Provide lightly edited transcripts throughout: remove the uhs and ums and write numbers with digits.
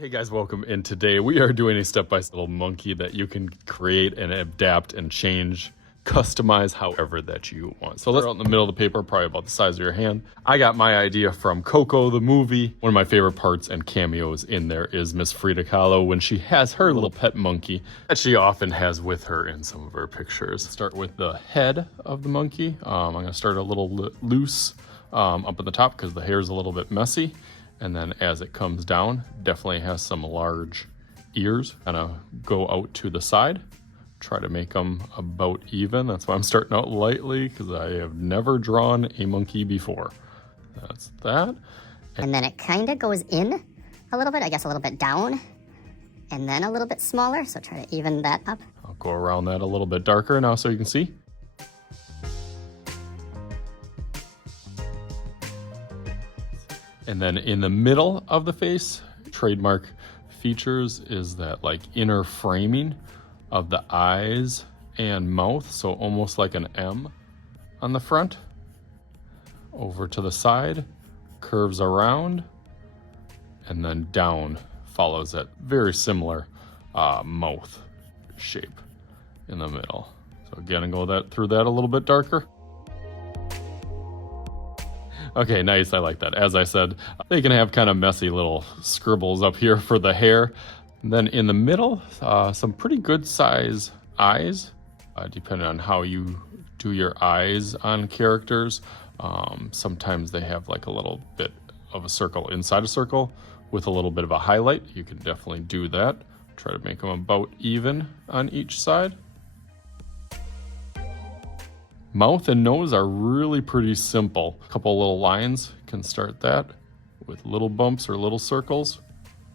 Hey guys, welcome in. Today we are doing a step-by-step little monkey that you can create and adapt and change, customize however that you want. So let's out in the middle of the paper, probably about the size of your hand. I got my idea from Coco the movie. One of my favorite parts and cameos in there is Miss Frida Kahlo when she has her little pet monkey that she often has with her in some of her pictures. Start with the head of the monkey. I'm gonna start a little loose up at the top because the hair is a little bit messy. And then as it comes down, definitely has some large ears. Kind of go out to the side. Try to make them about even. That's why I'm starting out lightly, because I have never drawn a monkey before. That's that. And then it kind of goes in a little bit, I guess a little bit down, and then a little bit smaller. So try to even that up. I'll go around that a little bit darker now so you can see. And then in the middle of the face, trademark features is that like inner framing of the eyes and mouth. So almost like an M on the front. Over to the side, curves around, and then down follows that very similar mouth shape in the middle. So again, I'll go through that a little bit darker. Okay, nice, I like that. As I said, they can have kind of messy little scribbles up here for the hair. And then in the middle, some pretty good size eyes, depending on how you do your eyes on characters. Sometimes they have like a little bit of a circle inside a circle with a little bit of a highlight. You can definitely do that. Try to make them about even on each side. Mouth and nose are really pretty simple. A couple little lines can start that with little bumps or little circles,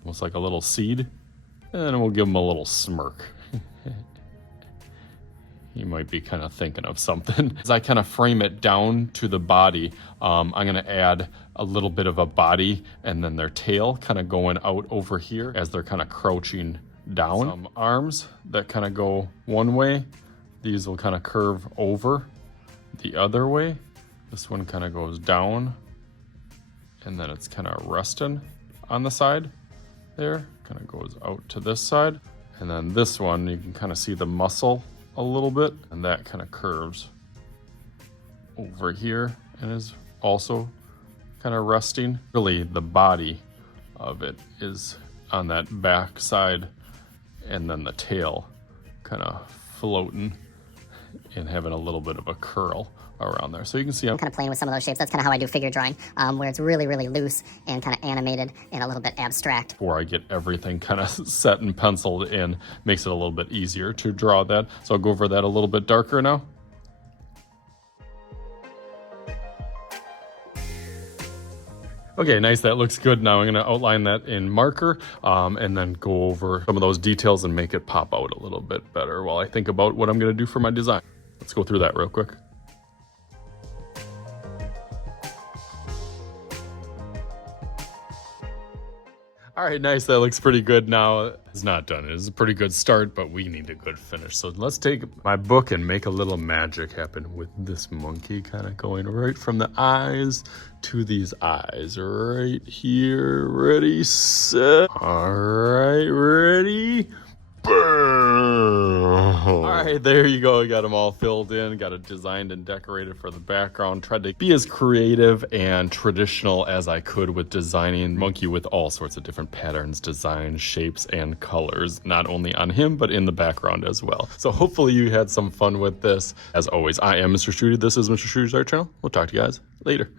almost like a little seed. And then we'll give them a little smirk. You might be kind of thinking of something. As I kind of frame it down to the body, I'm gonna add a little bit of a body and then their tail kind of going out over here as they're kind of crouching down. Some arms that kind of go one way. These will kind of curve over the other way. This one kind of goes down and then it's kind of resting on the side there, kind of goes out to this side. And then this one, you can kind of see the muscle a little bit, and that kind of curves over here and is also kind of resting. Really, the body of it is on that back side, and then the tail kind of floating and having a little bit of a curl around there. So you can see I'm kind of playing with some of those shapes. That's kind of how I do figure drawing, where it's really, really loose and kind of animated and a little bit abstract. Before I get everything kind of set and penciled in, makes it a little bit easier to draw that. So I'll go over that a little bit darker now. Okay, nice, that looks good. Now I'm gonna outline that in marker and then go over some of those details and make it pop out a little bit better while I think about what I'm gonna do for my design. Let's go through that real quick. All right, nice, that looks pretty good now. It's not done, it's a pretty good start, but we need a good finish. So let's take my book and make a little magic happen with this monkey kind of going right from the eyes to these eyes. Right here, ready, set. All right, ready, burn. All right, there you go. We got them all filled in, got it designed and decorated for the background. Tried to be as creative and traditional as I could with designing monkey with all sorts of different patterns, designs, shapes, and colors, not only on him, but in the background as well. So hopefully you had some fun with this. As always, I am Mr. Shruti. This is Mr. Shruti's Art Channel. We'll talk to you guys later.